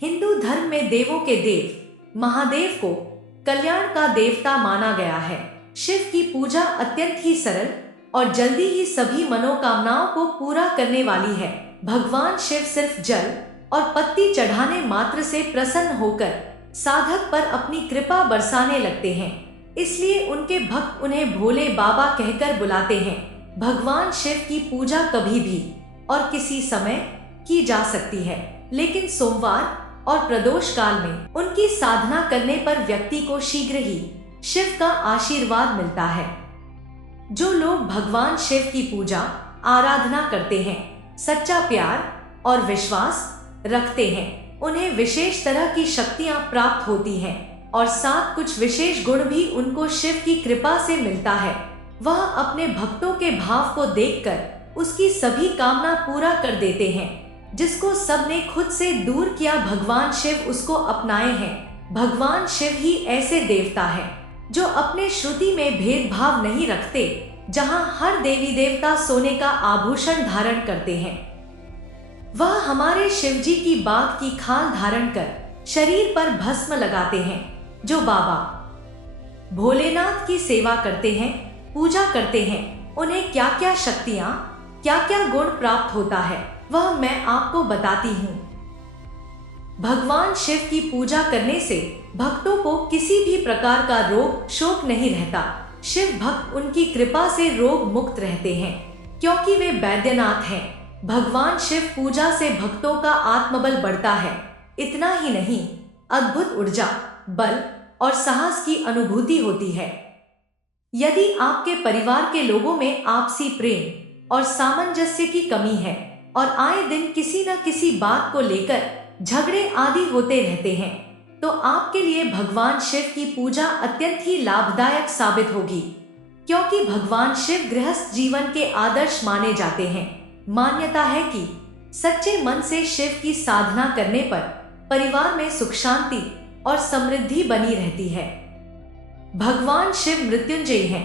हिंदू धर्म में देवों के देव महादेव को कल्याण का देवता माना गया है। शिव की पूजा अत्यंत ही सरल और जल्दी ही सभी मनोकामनाओं को पूरा करने वाली है। भगवान शिव सिर्फ जल और पत्ती चढ़ाने मात्र से प्रसन्न होकर साधक पर अपनी कृपा बरसाने लगते हैं। इसलिए उनके भक्त उन्हें भोले बाबा कहकर बुलाते हैं। भगवान शिव की पूजा कभी भी और किसी समय की जा सकती है, लेकिन सोमवार और प्रदोष काल में उनकी साधना करने पर व्यक्ति को शीघ्र ही शिव का आशीर्वाद मिलता है। जो लोग भगवान शिव की पूजा आराधना करते हैं, सच्चा प्यार और विश्वास रखते हैं, उन्हें विशेष तरह की शक्तियां प्राप्त होती हैं और साथ कुछ विशेष गुण भी उनको शिव की कृपा से मिलता है। वह अपने भक्तों के भाव को देखकर उसकी सभी कामना पूरा कर देते हैं। जिसको सबने खुद से दूर किया, भगवान शिव उसको अपनाए हैं। भगवान शिव ही ऐसे देवता हैं जो अपने श्रुति में भेदभाव नहीं रखते, जहां हर देवी देवता सोने का आभूषण धारण करते हैं। वह हमारे शिव जी की बाघ की खाल धारण कर शरीर पर भस्म लगाते हैं। जो बाबा भोलेनाथ की सेवा करते हैं, पूजा करते हैं, उन्हें क्या क्या शक्तियां, क्या क्या गुण प्राप्त होता है, वह मैं आपको बताती हूँ। भगवान शिव की पूजा करने से भक्तों को किसी भी प्रकार का रोग शोक नहीं रहता। शिव भक्त उनकी कृपा से रोग मुक्त रहते हैं, क्योंकि वे वैद्यनाथ हैं। भगवान शिव पूजा से भक्तों का आत्मबल बढ़ता है। इतना ही नहीं, अद्भुत ऊर्जा, बल और साहस की अनुभूति होती है। यदि आपके परिवार के लोगों में आपसी प्रेम और सामंजस्य की कमी है और आए दिन किसी न किसी बात को लेकर झगड़े आदि होते रहते हैं, तो आपके लिए भगवान शिव की पूजा अत्यंत ही लाभदायक साबित होगी, क्योंकि भगवान शिव गृहस्थ जीवन के आदर्श माने जाते हैं। मान्यता है कि सच्चे मन से शिव की साधना करने पर परिवार में सुख शांति और समृद्धि बनी रहती है। भगवान शिव मृत्युंजय हैं।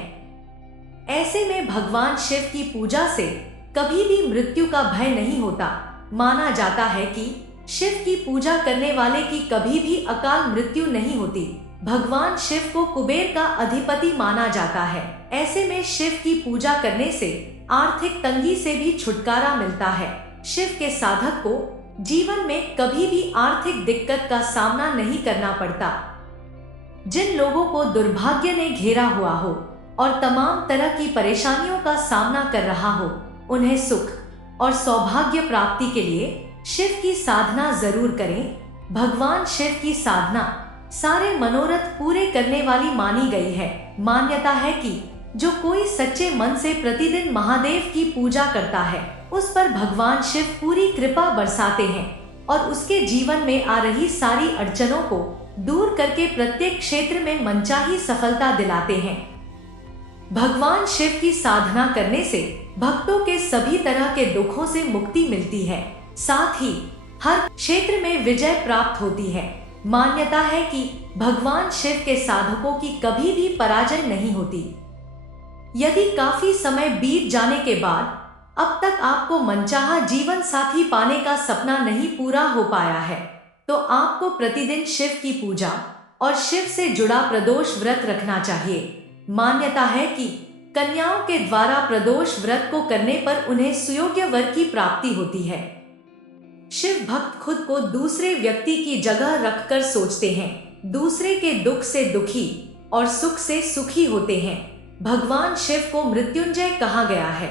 ऐसे में भगवान शिव की पूजा से कभी भी मृत्यु का भय नहीं होता। माना जाता है कि शिव की पूजा करने वाले की कभी भी अकाल मृत्यु नहीं होती। भगवान शिव को कुबेर का अधिपति माना जाता है। ऐसे में शिव की पूजा करने से आर्थिक तंगी से भी छुटकारा मिलता है। शिव के साधक को जीवन में कभी भी आर्थिक दिक्कत का सामना नहीं करना पड़ता। जिन लोगों को दुर्भाग्य ने घेरा हुआ हो और तमाम तरह की परेशानियों का सामना कर रहा हो, उन्हें सुख और सौभाग्य प्राप्ति के लिए शिव की साधना जरूर करें। भगवान शिव की साधना सारे मनोरथ पूरे करने वाली मानी गई है। मान्यता है कि जो कोई सच्चे मन से प्रतिदिन महादेव की पूजा करता है, उस पर भगवान शिव पूरी कृपा बरसाते हैं और उसके जीवन में आ रही सारी अड़चनों को दूर करके प्रत्येक क्षेत्र में मनचाही सफलता दिलाते हैं। भगवान शिव की साधना करने से भक्तों के सभी तरह के दुखों से मुक्ति मिलती है, साथ ही हर क्षेत्र में विजय प्राप्त होती है। मान्यता है कि भगवान शिव के साधकों की कभी भी पराजय नहीं होती। यदि काफी समय बीत जाने के बाद अब तक आपको मनचाहा जीवन साथी पाने का सपना नहीं पूरा हो पाया है, तो आपको प्रतिदिन शिव की पूजा और शिव से जुड़ा प्रदोष व्रत रखना चाहिए। मान्यता है कि कन्याओं के द्वारा प्रदोष व्रत को करने पर उन्हें सुयोग्य वर की प्राप्ति होती है। शिव भक्त खुद को दूसरे व्यक्ति की जगह रखकर सोचते हैं, दूसरे के दुख से दुखी और सुख से सुखी होते हैं। भगवान शिव को मृत्युंजय कहा गया है,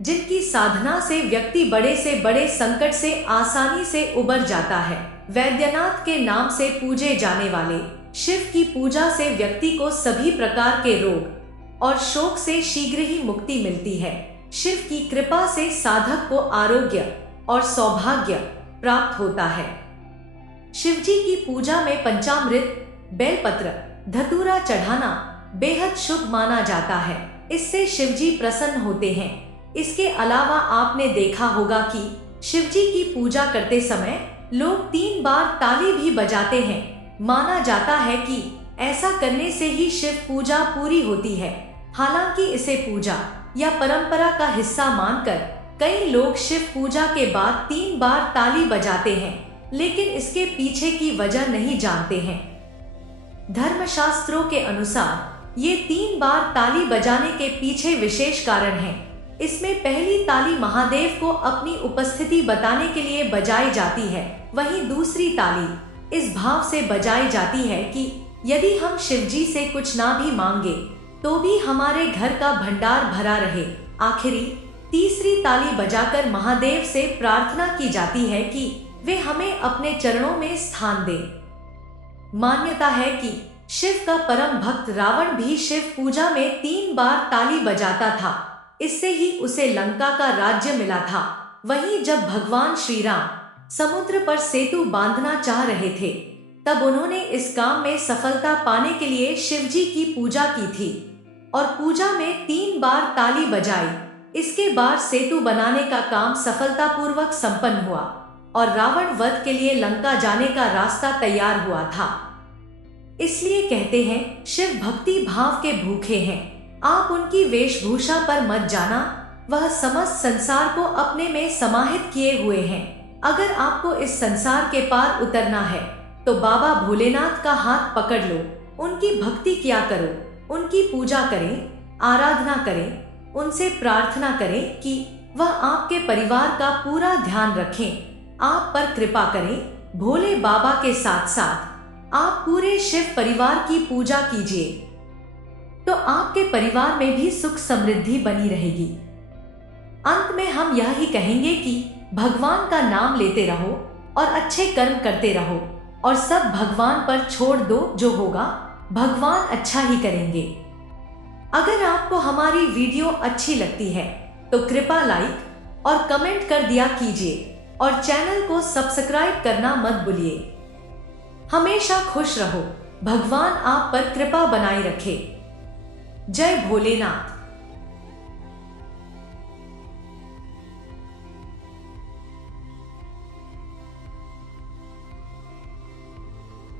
जिनकी साधना से व्यक्ति बड़े से बड़े संकट से आसानी से उबर जाता है। वैद्यनाथ के नाम से पूजे जाने वाले शिव की पूजा से व्यक्ति को सभी प्रकार के रोग और शोक से शीघ्र ही मुक्ति मिलती है। शिव की कृपा से साधक को आरोग्य और सौभाग्य प्राप्त होता है। शिव जी की पूजा में पंचामृत, बेलपत्र, धतूरा चढ़ाना बेहद शुभ माना जाता है। इससे शिव जी प्रसन्न होते हैं। इसके अलावा आपने देखा होगा कि शिव जी की पूजा करते समय लोग 3 बार ताली भी बजाते हैं। माना जाता है कि ऐसा करने से ही शिव पूजा पूरी होती है। हालांकि इसे पूजा या परंपरा का हिस्सा मानकर कई लोग शिव पूजा के बाद 3 बार ताली बजाते हैं। लेकिन इसके पीछे की वजह नहीं जानते हैं। धर्मशास्त्रों के अनुसार ये 3 बार ताली बजाने के पीछे विशेष कारण है। इसमें पहली ताली महादेव को अपनी उपस्थिति बताने के लिए बजाई जाती है, वहीं दूसरी ताली इस भाव से बजाई जाती है कि यदि हम शिवजी से कुछ ना भी मांगे तो भी हमारे घर का भंडार भरा रहे। आखिरी तीसरी ताली बजाकर महादेव से प्रार्थना की जाती है कि वे हमें अपने चरणों में स्थान दें। मान्यता है कि शिव का परम भक्त रावण भी शिव पूजा में 3 बार ताली बजाता था, इससे ही उसे लंका का राज्य मिला था। वहीं जब भगवान श्री राम समुद्र पर सेतु बांधना चाह रहे थे, तब उन्होंने इस काम में सफलता पाने के लिए शिवजी की पूजा की थी और पूजा में 3 बार ताली बजाई। इसके बाद सेतु बनाने का काम सफलतापूर्वक संपन्न हुआ और रावण वध के लिए लंका जाने का रास्ता तैयार हुआ था। इसलिए कहते हैं शिव भक्ति भाव के भूखे हैं। आप उनकी वेशभूषा पर मत जाना, वह समस्त संसार को अपने में समाहित किए हुए हैं। अगर आपको इस संसार के पार उतरना है तो बाबा भोलेनाथ का हाथ पकड़ लो, उनकी भक्ति किया करो, उनकी पूजा करें, आराधना करें, उनसे प्रार्थना करें कि वह आपके परिवार का पूरा ध्यान रखें, आप पर कृपा करें। भोले बाबा के साथ साथ आप पूरे शिव परिवार की पूजा कीजिए तो आपके परिवार में भी सुख समृद्धि बनी रहेगी। अंत में हम यह ही कहेंगे कि भगवान का नाम लेते रहो और अच्छे कर्म करते रहो और सब भगवान पर छोड़ दो, जो होगा भगवान अच्छा ही करेंगे। अगर आपको हमारी वीडियो अच्छी लगती है तो कृपया लाइक और कमेंट कर दिया कीजिए और चैनल को सब्सक्राइब करना मत भूलिए। हमेशा खुश रहो, भगवान आप पर कृपा बनाए रखे। जय भोलेनाथ।